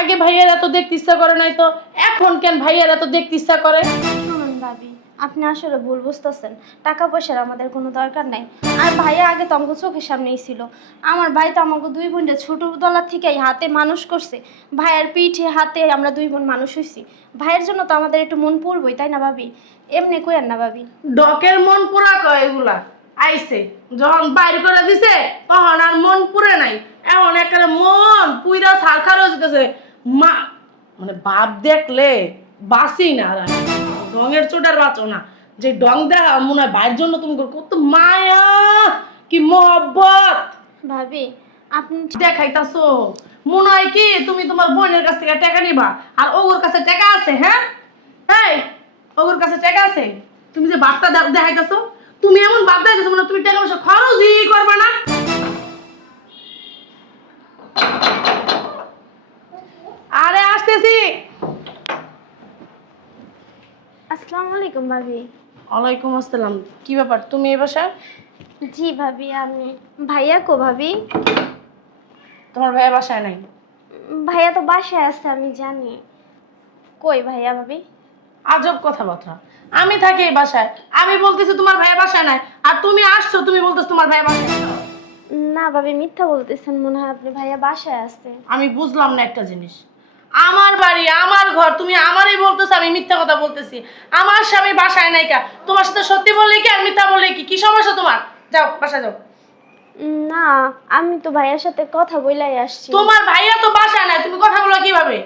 আগে ভাইয়েরা তো দেখতে ইচ্ছা করে নাই, তো এখন কেন ভাইয়েরা তো দেখতে ইচ্ছা করে? শুনুন ভাবি, আপনি আসলে ভুল বুঝতেছেন। টাকা পয়সার আমাদের কোনো দরকার নাই। আর ভাইয়া আগে তো আমাকে চোখের সামনেই ছিল। আমার ভাই তো আমাকে দুই বোনকে ছোটবেলা থেকেই হাতে মানুষ করছে। ভাইয়ের পিঠে হাতে আমরা দুই বোন মানুষ হয়েছি। ভাইয়ের জন্য তো আমাদের একটু মন পড়বই, তাই না ভাবি? এমনি কইেন না ভাবি। ডকের মন পুরা কয় এগুলা। আইছে যখন বাইর করে দিছে তখন আর মন পুরে নাই, এখন একটা মন পুইরা সারখার হয়ে যেতেছে। মা মানে বাপ দেখলে বাসি না, আর ডঙের চোটার বাঁচো না। যে ডং দেখা মনে হয় ভাইয়ের জন্য তুমি কত মায়া, কি মহব্বত ভাবি আপনি দেখাইতাছো। মনে হয় কি তুমি তোমার বোনের কাছ থেকে টাকা নিবা, আর ওর কাছে টাকা আছে? হ্যাঁ এই ওর কাছে টাকা আছে, তুমি যে বাপটা দেখাইতাছো, তুমি এমন বাপ দেখাইতাছো মানে তুমি টাকা পয়সা খরচই করবা না। আরে আসতেছি। আসসালামু আলাইকুম ভাবি। ওয়ালাইকুম আসসালাম। কি ব্যাপার, তুমি এই বাসায়? জি ভাবি, আমি ভাইয়া কো ভাবি? তোমার ভাইয়া বাসায় নাই? ভাইয়া তো বাসায় আছে আমি জানি। কই ভাইয়া ভাবি? আজব কথাবার্তা। আমি থাকি এই বাসায়, আমি বলতেছি তোমার ভাইয়া বাসায় নাই, আর তুমি আসছো তুমি বলতেছো তোমার ভাইয়া বাসায় নাই। না ভাবি, মিথ্যা বলতেছেন মনে হয়, আপনি ভাইয়া বাসায় আছে। আমি বুঝলাম না একটা জিনিস, আমার বাড়ি আমার ঘর, তুমি আমারই বলতেছো আমি মিথ্যা কথা বলতেছি। আমার স্বামী বাসায় নাই কা, তোমার সাথে সত্যি বললে কি আর মিথ্যা বললে কি, কি সমস্যা তোমার? যাও বাসায় যাও। না, আমি তো ভাইয়ার সাথে কথা বইলাই আসছি। তোমার ভাইয়া তো বাসায় নাই, তুমি কথা বলো কিভাবে?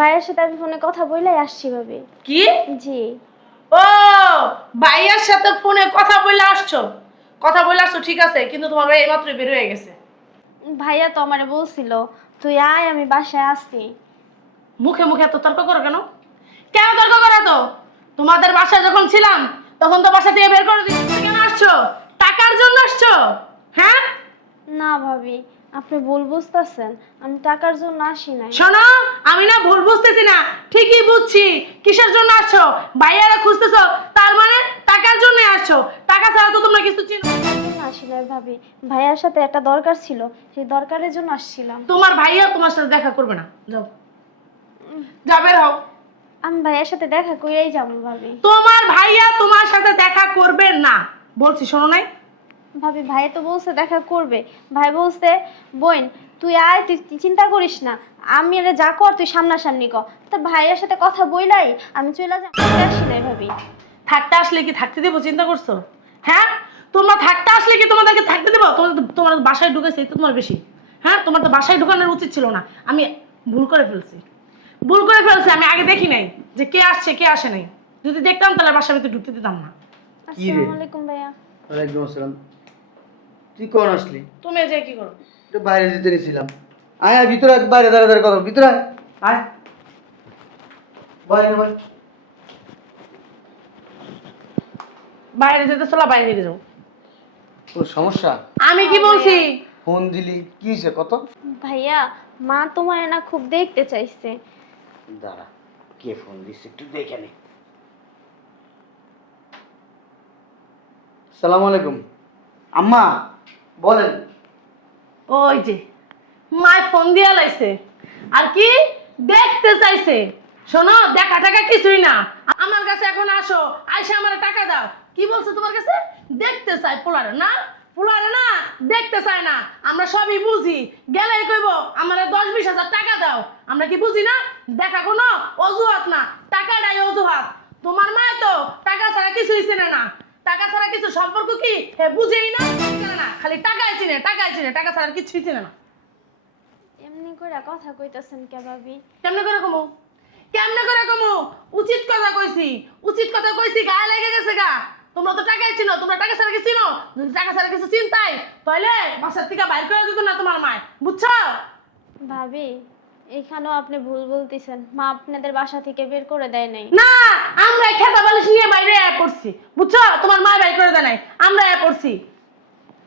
ভাইয়ার সাথে আমি ফোনে কথা বইলাই আসছি ভাবি। কি? জি। ও, ভাইয়ার সাথে ফোনে কথা বলে আসছো? কথা বলে আসছো ঠিক আছে, কিন্তু তোমার ভাই এইমাত্রই বের হয়ে গেছে। ভাইয়া তো আমারে বলছিল তুই আয়, আমি বাসায় আসছি। মুখে মুখে এত তর্ক করো কেন? কেন তর্ক করো তো? তোমাদের বাসায় যখন ছিলাম তখন তো বাসা থেকে বের করে দিচ্ছি। কেন আসছো? টাকার জন্য আসছো? হ্যাঁ না ভাবি, আপনি ভুল বুঝতেছেন, আমি টাকার জন্য আসি নাই। শোনো, আমি না ভুল বুঝতেছি না, ঠিকই বুঝছি। কিসের জন্য আসছো? ভাইয়ারা খুঁজতেছো, তার মানে টাকার জন্য আসছো। টাকা ছাড়া তো তোমরা কিছু চিনো না। টাকার জন্য আসি নাই ভাবি, ভাইয়ার সাথে একটা দরকার ছিল, সেই দরকারের জন্য আসছিলাম। তোমার ভাইয়া তোমার সাথে দেখা করবে না, যাও যাবে হও। আমি ভাইয়ার সাথে দেখা কইরাই যাবো ভাবি। তোমার ভাইয়া তোমার সাথে দেখা করবে না বলছি, শোনো নাই? ভাবি ভাইয়া তো বলছে দেখা করবে। ভাই বলছে বোন তুই আয়, তুই চিন্তা করিস না, আমি আরে যা কর তুই সামনাসামনি কর। তো ভাইয়ের সাথে কথা বইলাই আমি চলে যাবো, আসি নাই ভাবি। থাকতে আসলে কি থাকতে দেবো চিন্তা করছো? হ্যাঁ, তোমরা থাকতে আসলে কি তোমাদেরকে থাকতে দেবো? তোমার বাসায় ঢুকেছে তো তোমার বেশি। হ্যাঁ, তোমার তো বাসায় ঢুকানোর উচিত ছিল না। আমি ভুল করে ফেলছি, ভুল করে ফেলছি। আমি আগে দেখি নাই যে কে আসছে কে আসে নাই। যদি দেখতাম তাহলে বাসার ভিতরে ঢুকতে দিতাম না। আসসালামু আলাইকুম ভাইয়া। ওয়ালাইকুম আসসালাম। তুই কখন আসলি? তুমি যে কি করো? একটু বাইরে যেতে নিয়েছিলাম। আয় আয় ভিতরে আয়, বাইরে দাঁড়া দাঁড়া কথা বল। ভিতরে আয়, আয় বাইরে বাইরে। বাইরে যেতে চলা, বাইরে যাও। কোনো সমস্যা? আমি কি বলছি? ফোন দিলি কি হয়েছে কত? ভাইয়া মা তোমার না খুব দেখতে চাইছে। দাঁড়া, কে ফোন দিচ্ছে একটু দেখে নে। সালাম আলাইকুম আম্মা, বলেন। ওই যে মায় ফোন দিয়া লাইছে, আর কি দেখতে চাইছে। শোনো, দেখা টাকা কিছুই না, আমার কাছে এখন আসো, আইসা আমার টাকা দাও। কি বলছে তোমার কাছে? দেখতে চাই পোলারে না, পোলারে না দেখতে চায় না। আমরা সবই বুঝি, গেলেই কইব আমার 10-20 হাজার টাকা দাও। আমরা কি বুঝি না? দেখা কোনো অজুহাত না, টাকাটাই অজুহাত। তোমার মায় তো টাকা ছাড়া কিছুই চেনে না, টাকা ছাড়া কিছু সম্পর্ক কি হে বুঝেই না, চেনে না, খালি টাকাই চিনে, টাকাই চিনে, টাকা ছাড়া কিছুই চিনে না। এমনি করে কথা কইতাছেন কে ভাবি? কেমনে করে কমু? কেমনে করে কমু? উচিত কথা কইছি, উচিত কথা কইছি, গায়ে লেগে গেছে গা। তোমরা তো টাকাই চিনো, তোমরা টাকা ছাড়া কিছু চিনো? যদি টাকা ছাড়া কিছু চিন্তাই তাহলে বাসার থেকে বাইর করে দিত না তোমার মায়, বুঝছো? ভাবি এখানেও আপনি ভুল বলতেছেন, মা আপনাদের বাসা থেকে বের করে দেয় নাই। না, আমরা খেতা বালিশ নিয়ে বাইরে আয়া পড়ছি, বুঝছো? তোমার মা বাইর করে দেয় নাই, আমরা আয়া পড়ছি।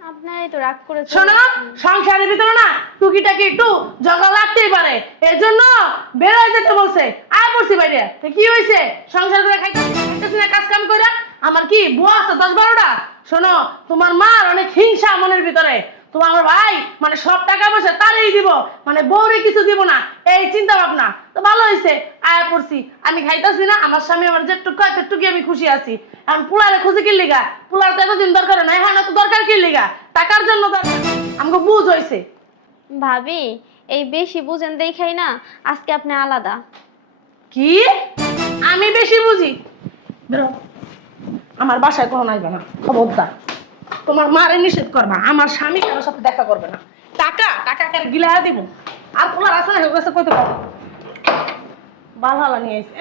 আপনারাই তো রাগ করে শোনো, সংসারের ভিতরে না টুকিটাকি একটু জগা লাগতেই পারে, এর জন্য বের হয়ে যেতে বলছে। আয় পড়ছি বাইরে। তো কি হয়েছে? সংসার করে খাইতেছি না, কাজ কাম করে। আমার কি বুয়া আছে 10-12টা? শোনো, তোমার মার অনেক হিংসা মনের ভিতরে, তোমার আমার ভাই মানে সব টাকা পয়সা তারই দিব, মানে বউরে কিছু দিব না, এই চিন্তা ভাবনা। তো ভালো হয়েছে, আয়া পড়ছি, আমি খাইতেছি না, আমার স্বামী আমার যেটুকু এতটুকু আমি খুশি আছি। এখন পুলারে খুশি কি লিগা? পুলার তো এতদিন দরকার নাই, এখন তো দরকার কি লিগা? টাকার জন্য দরকার। আমাকে বুঝ হয়েছে। ভাবি এই বেশি বুঝেন দেখাই না, আজকে আপনি আলাদা। কি? আমি বেশি বুঝি? বেরো, আমার বাসায় কোনো নাইবে না, খবরদার। তোমার মারে নিষেধ করবা, আমার স্বামী কারোর সাথে দেখা করবে না। টাকা টাকা কারে গিলা দিব। আর পোলার আছে না, কাছে কইতে পারো বালহালা নিয়ে এসে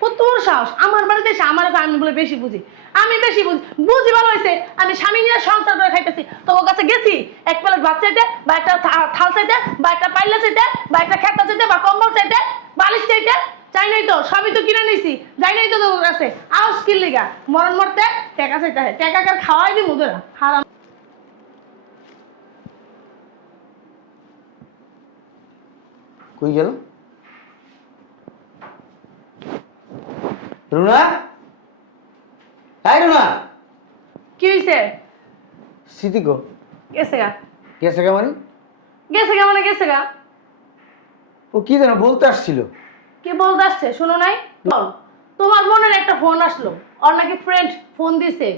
কত বড় সাহস আমার বাড়িতে এসে আমার আমি বলে বেশি বুঝি। আমি বেশি বুঝি, বুঝি ভালো হয়েছে। আমি স্বামী নিয়ে সংসার করে খাইতেছি, তোর কাছে গেছি এক প্লেট ভাত চাইতে, বা একটা থাল চাইতে, বা একটা পাইলা চাইতে, বা একটা খেতা চাইতে, বা কম্বল চাইতে, বালিশ চাইতে? চাই নাই তো, সবই তো কিনে নিছি। যাই নাই তো তোর কাছে, আউস কিনলিগা মরণ মরতে টাকা চাইতে হয়। টাকা কার খাওয়াই দিই মুদের হারাম। কই গেল রুনা? রুনা, কি হয়েছে? স্মৃতি গো গেছে গা। গেছে কে মানে? গেছে গা মানে গেছে গা। ও কি যেন বলতে আসছিল। কি বলতে আসছে শুনো নাই? বল। তোমার বোনের একটা ফোন আসলো, ওর নাকি ফ্রেন্ড ফোন দিছে,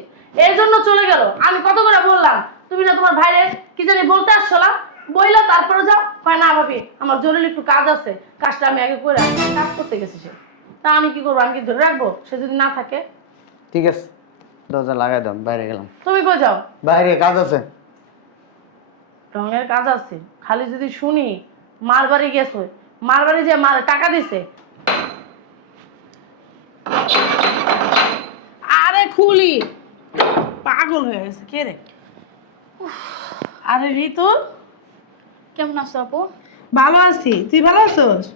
এই জন্য চলে গেল। আমি কত করে বললাম তুমি না তোমার ভাইরে কি জানি বলতে আসছো না, বইলা তারপরে যাও। কয় না ভাবি আমার জরুরি একটু কাজ আছে, কাজটা আমি আগে করে আসি। কাজ করতে গেছি সে, তা আমি কি করবো? আমি কি ধরে রাখবো সে যদি না থাকে? ঠিক আছে, দরজা লাগাই দাও, বাইরে গেলাম। তুমি কই যাও? বাইরে কাজ আছে। রঙের কাজ আছে, খালি যদি শুনি মার বাড়ি গেছো, মার বাড়ি যে মার টাকা দিছে। আরে খুলি, পাগল হয়ে গেছে কে রে? আরে ঋতু, কেমন আছো আপু? ভালো আছি, তুই ভালো আছোস?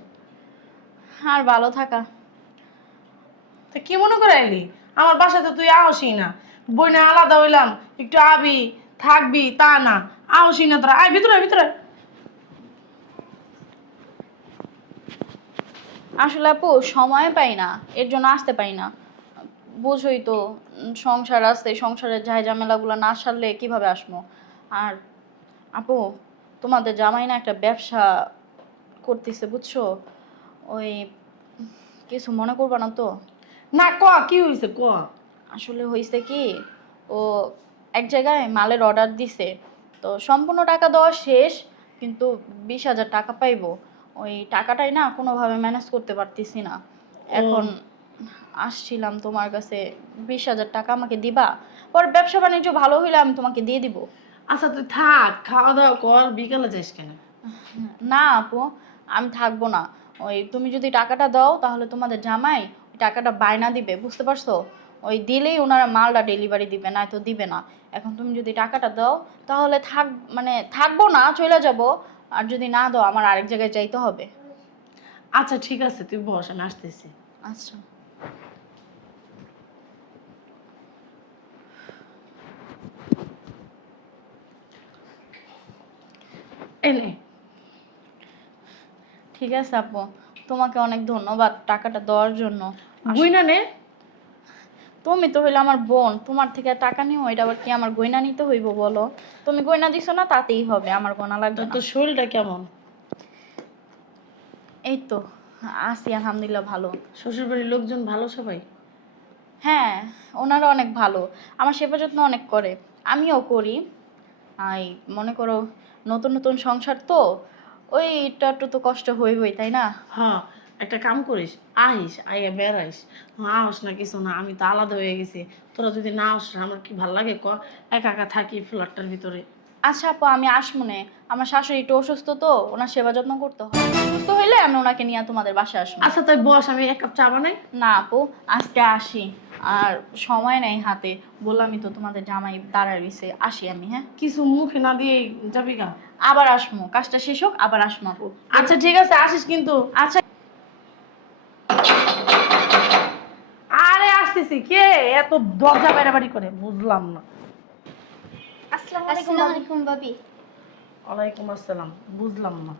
আর ভালো থাকা। তা কি মনে করে এলি? আমার বাসাতে তুই আহসি না, বই না আলাদা হইলাম, একটু আবি থাকবি তা না, আহসি না তোরা। আয় ভিতরে ভিতরে। আসলে আপু সময় পাই না, এর জন্য আসতে পারি না। বুঝোই তো, সংসার আছে, সংসারের ঝাই ঝামেলাগুলো না সারলে কিভাবে আসবো। আর আপু, তোমাদের জামাই না একটা ব্যবসা করতেছে বুঝছো। ওই কিছু মনে করবা না তো? না ক, কি হয়েছে ক। আসলে হয়েছে কি, ও এক জায়গায় মালের অর্ডার দিছে, তো সম্পূর্ণ টাকা দেওয়া শেষ, কিন্তু 20,000 টাকা পাইবো। ওই টাকাটাই না কোনোভাবে ম্যানেজ করতে পারতেছি না। এখন আসছিলাম তোমার কাছে, 20,000 টাকা আমাকে দিবা? পরে ব্যবসা বাণিজ্য ভালো হইলে আমি তোমাকে দিয়ে দিব। আচ্ছা তুই থাক, খাওয়া দাওয়া কর, বিকালে যাইস কেন? না আপু, আমি থাকবো না। ওই তুমি যদি টাকাটা দাও তাহলে তোমাদের জামাই ওই টাকাটা বায়না দিবে, বুঝতে পারছো? ওই দিলেই ওনারা মালটা ডেলিভারি দিবে, না তো দিবে না। এখন তুমি যদি টাকাটা দাও তাহলে মানে থাকবো না, চলে যাব। আর যদি না দাও আমার আরেক জায়গায় যাইতে হবে। আচ্ছা ঠিক আছে, তুই বস, আমি আসতেছি। আচ্ছা। এনে ঠিক আছে আপু, তোমাকে অনেক ধন্যবাদ টাকাটা দেওয়ার জন্য। বুঝনা নে। তুমি তো হইলে আমার বোন, তোমার থেকে টাকা নিও, এটা আবার কি আমার গয়না নিতে হইব বলো? তুমি গয়না দিছো না, তাতেই হবে, আমার গয়না লাগবে না। তোর শরীরটা কেমন? এই তো আছি আলহামদুলিল্লাহ, ভালো। শ্বশুর বাড়ির লোকজন ভালো সবাই? হ্যাঁ, ওনারা অনেক ভালো, আমার সেবা যত্ন অনেক করে, আমিও করি। আই মনে করো নতুন নতুন সংসার তো, ওইটা একটু তো কষ্ট হইবই, তাই না? হ্যাঁ, একটা কাম করিস, আইস আইয়া বেড়াইস। আস না কিছু না, আমি তো আলাদা হয়ে গেছি। তোরা যদি না আস আমার কি ভাল লাগে ক? একা একা থাকি ফ্ল্যাটটার ভিতরে। আচ্ছা আপু, আমি আসমনে। আমার শাশুড়ি একটু অসুস্থ তো, ওনার সেবা যত্ন করতে হয়, সুস্থ হইলে আমি ওনাকে নিয়ে তোমাদের বাসায় আসবো। আচ্ছা তাই বস, আমি এক কাপ চা বানাই। না আপু, আজকে আসি, আর সময় নেই হাতে। বললামই তো তোমাদের জামাই দাঁড়ায় রইছে, আসি আমি, হ্যাঁ? কিছু মুখে না দিয়ে যাবি গা? আবার আসমো, কাজটা শেষ হোক আবার আসমো আপু। আচ্ছা ঠিক আছে, আসিস কিন্তু। আচ্ছা। আরে আসতেছি। কে এত দরজা বাইরাবাড়ি করে বুঝলাম না। আসসালামু আলাইকুম ভাবি। ওয়ালাইকুম আসসালাম, বুঝলাম না।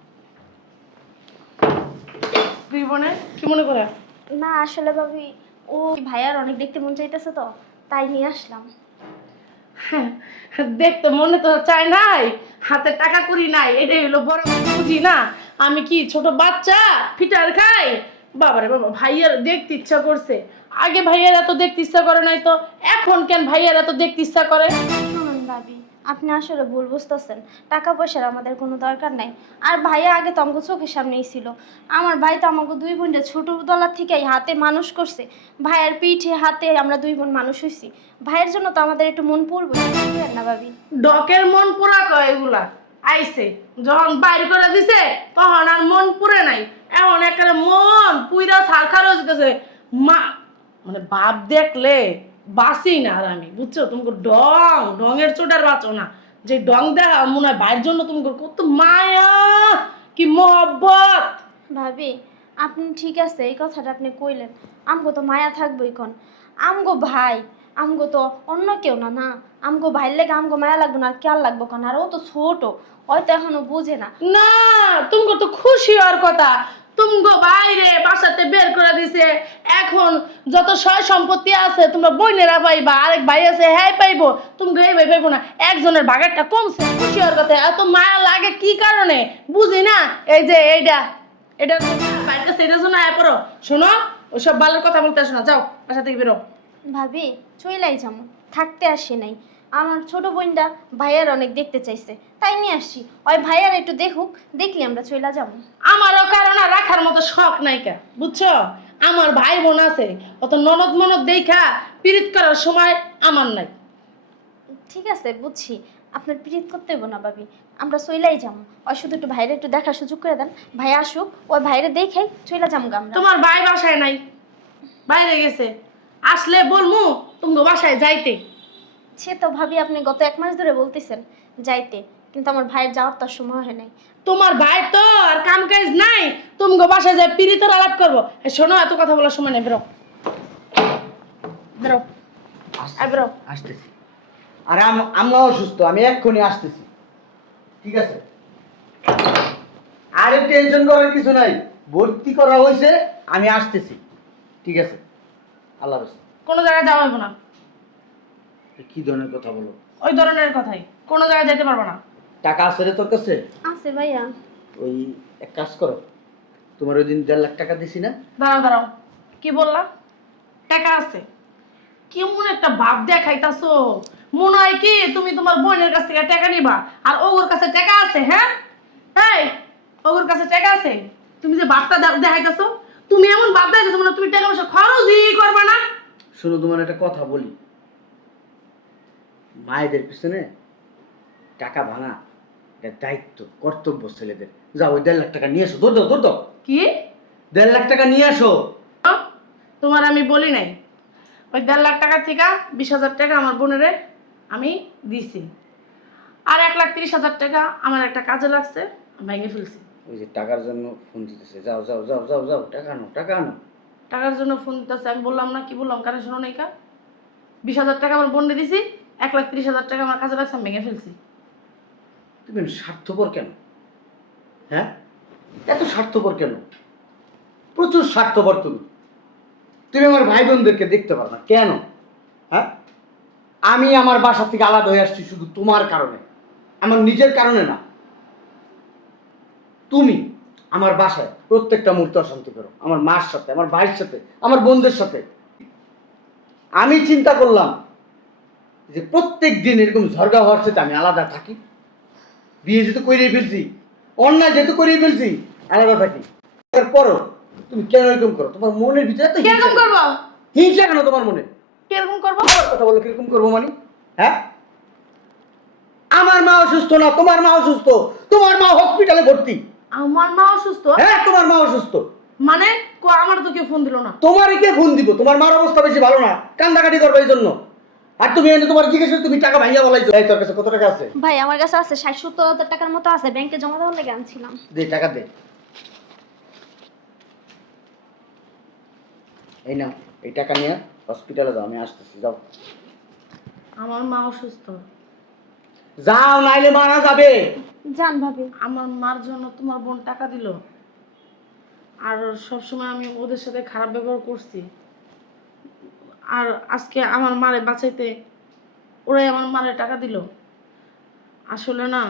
তুই বোনে কি মনে করে? না আসলে ভাবি, ও ভাইয়ার অনেক দেখতে মন চাইতেছে তো, তাই নিয়ে আসলাম। দেখতে মনে তো চায় নাই, হাতে টাকা করি নাই, এটাই হলো বড় বুঝি না। আমি কি ছোট বাচ্চা ফিটার খাই? বাবারে বাবা, ভাইয়ার দেখতে ইচ্ছা করছে। আগে ভাইয়ার এত দেখতে ইচ্ছা করে নাই তো এখন কেন ভাইয়ার এত দেখতে ইচ্ছা করে? শুনুন ভাবি, আপনি আসলে ভুল বুঝতেছেন। টাকা পয়সার আমাদের কোনো দরকার নাই। আর ভাইয়া আগে তো আমাকে চোখের সামনেই ছিল। আমার ভাই তো আমাকে দুই বোনটা ছোটবেলা থেকেই হাতে মানুষ করছে। ভাইয়ের পিঠে হাতে আমরা দুই বোন মানুষ হয়েছি। ভাইয়ের জন্য তো আমাদের একটু মন পড়বে না ভাবি? ডকের মন পুরা কয় এগুলা। আইছে যখন বাইর করে দিছে তখন আর মন পুরে নাই, এখন একটা মন পুইরা ছারখার হয়ে যেতেছে। মা মানে বাপ দেখলে বাঁচি না। আর আমি বুঝছো, তুমি ডঙের চোটার বাঁচো না। যে ডং দেখা মনে হয় ভাইয়ের জন্য তুমি কত মায়া, কি মহব্বত। ভাবি, আপনি ঠিক আছে, এই কথাটা আপনি কইলেন। আমগো তো মায়া থাকবোই কোন। আমগো ভাই, আমগো তো অন্য কেউ না। না, আমগো ভাইয়ের লেগে আমগো মায়া লাগবে না আর কেয়ার লাগবো কেন? আর ও তো ছোট, হয়তো এখনো বুঝে না। না, তুমি তো খুশি হওয়ার কথা। তুমগো বাইরে বাসাতে বের করে দিছে, এখন যত সয় সম্পত্তি আছে তোমরা বইনেরা পাইবা, আরেক ভাই আছে হ্যাঁ পাইবো, তুমি এই ভাই পাইবো না। একজনের ভাগেরটা কমছে, খুশি হওয়ার কথা। এত মায়া লাগে কি কারণে বুঝি না। এই যে এইটা এটা বাইরের কাছে এটা শোনা পড়ো, শোনো ওইসব বালের কথা বলতে আসো না, যাও বাসা থেকে বেরো। ভাবি, চইলাই যাবো, থাকতে আসি নাই। আমার ছোট বোনটা ভাইয়ার অনেক দেখতে চাইছে, তাই নিয়ে আসছি। ওই ভাইয়ার একটু দেখুক, দেখলি আমরা চইলা যাবো। আমারও কারণ আর রাখার মতো শখ নাইকা, বুঝছো? আমার ভাই বোন আছে, অত ননদ মনদ দেখা পীড়িত করার সময় আমার নাই। ঠিক আছে, বুঝছি। আপনার পিরিত করতে হইব না ভাবি, আমরা চইলাই যাবো। ওই শুধু একটু ভাইরে একটু দেখার সুযোগ করে দেন। ভাই আসুক, ওই ভাইরে দেখেই চইলা যাবো আমরা। তোমার ভাই বাসায় নাই, বাইরে গেছে। আসলে বলমু তুমি বাসায় যাইতে। সে তো ভাবি আপনি গত 1 মাস ধরে বলতেছেন যাইতে, কিন্তু আমার ভাইয়ের যাওয়ার তার সময় হয় নাই। তোমার ভাই তো আর কাম কাজ নাই, তুমি বাসায় যাই পীড়িতের আলাপ করবো। এ শোনো, এত কথা বলার সময় নেই, বেরো বেরো। আর বেরো। আসতেছি। আর আমরা অসুস্থ, আমি এক্ষুনি আসতেছি, ঠিক আছে? আরে টেনশন করার কিছু নাই, ভর্তি করা হয়েছে, আমি আসতেছি, ঠিক আছে? আল্লাহ হাফেজ। কোনো জায়গায় যাওয়া হইব না। কি ধরনের কথা বলো? ওই ধরনের কথাই, কোনো জায়গায় যেতে পারবো না। টাকা আছে রে তোর কাছে? আছে ভাইয়া। ওই এক কাজ করো, তোমার ওই দিন 1.5 লাখ টাকা দিছি না? দাঁড়াও দাঁড়াও, কি বললাম? টাকা আছে? কেমন একটা ভাব দেখাইতাছো, মনে হয় কি তুমি তোমার বোনের কাছ থেকে টাকা নিবা আর ওর কাছে টাকা আছে। হ্যাঁ, এই ওর কাছে টাকা আছে, তুমি যে ভাবটা দেখাইতাছো, তুমি এমন ভাব দেখাইতাছো মানে তুমি টাকা পয়সা খরচই করবা না। শোনো, তোমার একটা কথা বলি, মায়েদের পিছনে টাকা ভাঙা এটা দায়িত্ব, কর্তব্য ছেলেদের। যাও ওই 1.5 লাখ টাকা নিয়ে আসো, দৌড় দাও দৌড় দাও। কি? 1.5 লাখ টাকা নিয়ে আসো। তোমার আমি বলি নাই ওই 1.5 লাখ টাকা থেকে 20,000 টাকা আমার বোনেরে আমি দিছি, আর 1,30,000 টাকা আমার একটা কাজে লাগছে, ভেঙে ফেলছি। ওই যে টাকার জন্য ফোন দিতেছে, যাও যাও যাও যাও যাও, টাকা আনো টাকা আনো। টাকার জন্য ফোন দিতেছে, আমি বললাম না, কি বললাম কানে শোনো নাই কা? 20,000 টাকা আমার বোনরে দিছি, 1,30,000 টাকা আমার কাজে লাগছে, আমি ভেঙে ফেলছি। তুমি স্বার্থপর কেন? হ্যাঁ, এত স্বার্থপর কেন? প্রচুর স্বার্থপর তুমি। তুমি আমার ভাই বোনদেরকে দেখতে পারো না কেন? হ্যাঁ, আমি আমার বাসা থেকে আলাদা হয়ে আসছি শুধু তোমার কারণে, আমার নিজের কারণে না। তুমি আমার বাসায় প্রত্যেকটা মুহূর্তে অশান্তি করো, আমার মার সাথে, আমার ভাইয়ের সাথে, আমার বোনদের সাথে। আমি চিন্তা করলাম যে প্রত্যেক দিন এরকম ঝগড়া হওয়ার সাথে আমি আলাদা থাকি। বিয়ে যেহেতু করিয়ে ফেলছি, অন্যায় যেহেতু করিয়ে ফেলছি, আলাদা থাকি। তারপরও তুমি কেন এরকম করো? তোমার মনের ভিতরে তো কিরকম করবো? হিংসা কেন তোমার মনে? কিরকম করবো? আমার কথা বলো, কিরকম করবো মানে? হ্যাঁ, আমার মা অসুস্থ না, তোমার মা অসুস্থ। তোমার মা হসপিটালে ভর্তি। আমার মা অসুস্থ? হ্যাঁ, তোমার মা অসুস্থ। মানে আমার তো কেউ ফোন দিল না। তোমারই কে ফোন দিব? তোমার মার অবস্থা বেশি ভালো না, কান্দাকাটি করবে এই জন্য। আর তুমি এনে তোমার জিজ্ঞেস করে তুমি টাকা ভাঙিয়া বলাইছো। এই তোর কাছে কত টাকা আছে? ভাই আমার কাছে আছে 60-70 হাজার টাকার মতো আছে, ব্যাংকে জমা দেওয়ার লেগে আনছিলাম। দে টাকা দে। এই নাও, এই টাকা নিয়ে হসপিটালে যাও, আমি আসতেছি, যাও। আমার মা অসুস্থ। যাও, নাইলে মারা যাবে। জান ভাবি। আমার মার জন্য তোমার বোন টাকা দিল, আর সবসময় আমি ওদের সাথে খারাপ ব্যবহার করছি, আর আজকে আমার মারে বাঁচাইতে ওরাই আমার মারে টাকা দিল। আসলে না,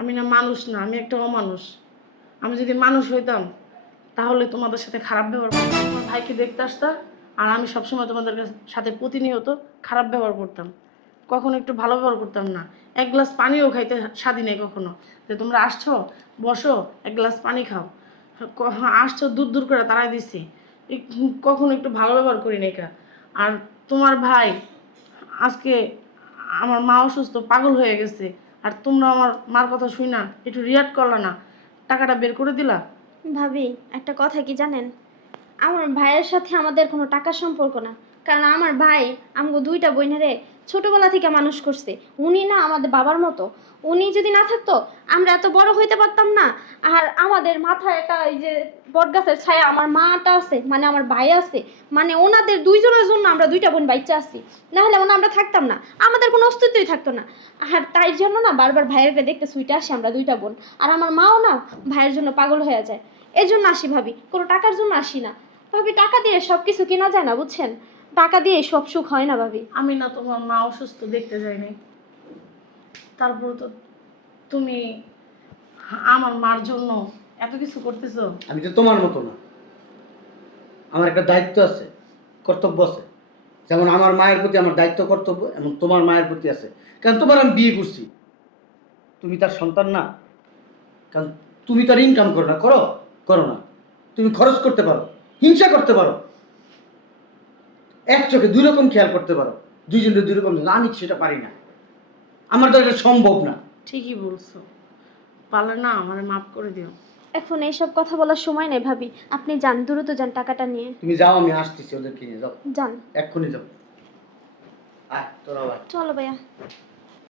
আমি না মানুষ না, আমি একটা অমানুষ। আমি যদি মানুষ হইতাম তাহলে তোমাদের সাথে খারাপ ব্যবহার করতাম, তোমার ভাইকে দেখতে আসতাম, আর আমি সবসময় তোমাদের সাথে প্রতিনিয়ত খারাপ ব্যবহার করতাম, কখনো একটু ভালো ব্যবহার করতাম না। এক গ্লাস পানিও খাইতে স্বাদই নেই কখনো, যে তোমরা আসছো বসো এক গ্লাস পানি খাও, আসছো দূর দূর করে তাড়াই দিছি, কখনো একটু ভালো ব্যবহার করি নাই কা। আর তোমার ভাই আজকে, আমার মা অসুস্থ পাগল হয়ে গেছে, আর তোমরা আমার মার কথা শুই না একটু রিয়াক্ট করলা না, টাকাটা বের করে দিলা। ভাবি একটা কথা কি জানেন, আমার ভাইয়ের সাথে আমাদের কোনো টাকার সম্পর্ক না। কারণ আমার ভাই আমাকে দুইটা বোনেরে ছোটবেলা থেকে মানুষ করছে। উনি না আমাদের বাবার মতো। উনি যদি না থাকতো আমরা এত বড় হইতে পারতাম না। আর আমাদের মাথায় একটা এই যে বটগাছের ছায়া, আমার মাটা আছে মানে আমার ভাই আছে, মানে ওনাদের দুইজনের জন্য আমরা দুইটা বোন বাচ্চা আছি। না হলে ওনা আমরা থাকতাম না, আমাদের কোনো অস্তিত্বই থাকতো না। আর তাই জন্য না বারবার ভাইয়েরকে দেখতে সুইটে আসি আমরা দুইটা বোন। আর আমার মাও না ভাইয়ের জন্য পাগল হয়ে যায়। এই জন্য আসি ভাবি, কোনো টাকার জন্য আসি না ভাবি। টাকা দিয়ে সব কিছু কেনা যায় না, বুঝছেন? টাকা দিয়ে সব সুখ হয় না ভাবি। আমি না তোমার মা অসুস্থ দেখতে যাইনি, তারপর তো তুমি আমার মার জন্য এত কিছু করতেছো। আমি তো তোমার মতো না, আমার একটা দায়িত্ব আছে, কর্তব্য আছে। যেমন আমার মায়ের প্রতি আমার দায়িত্ব কর্তব্য, এবং তোমার মায়ের প্রতি আছে। কারণ তোমার আমি বিয়ে করছি, তুমি তার সন্তান না। কারণ তুমি তার ইনকাম করো না, করো করো না, তুমি খরচ করতে পারো, হিংসা করতে পারো, এক চোখে দুই রকম খেয়াল করতে পারো, দুইজনের দুই রকম। আমি সেটা পারি না, আমার তো এটা সম্ভব না। ঠিকই বলছো, পারলে না আমার মাফ করে দিও। এখন এইসব কথা বলার সময় নেই ভাবি। আপনি যান, দ্রুত যান টাকাটা নিয়ে। তুমি যাও, আমি আসতেছি, ওদেরকে নিয়ে যাও, যান। এক্ষুনি যাও। আয় তোরা ভাই। চলো ভাইয়া।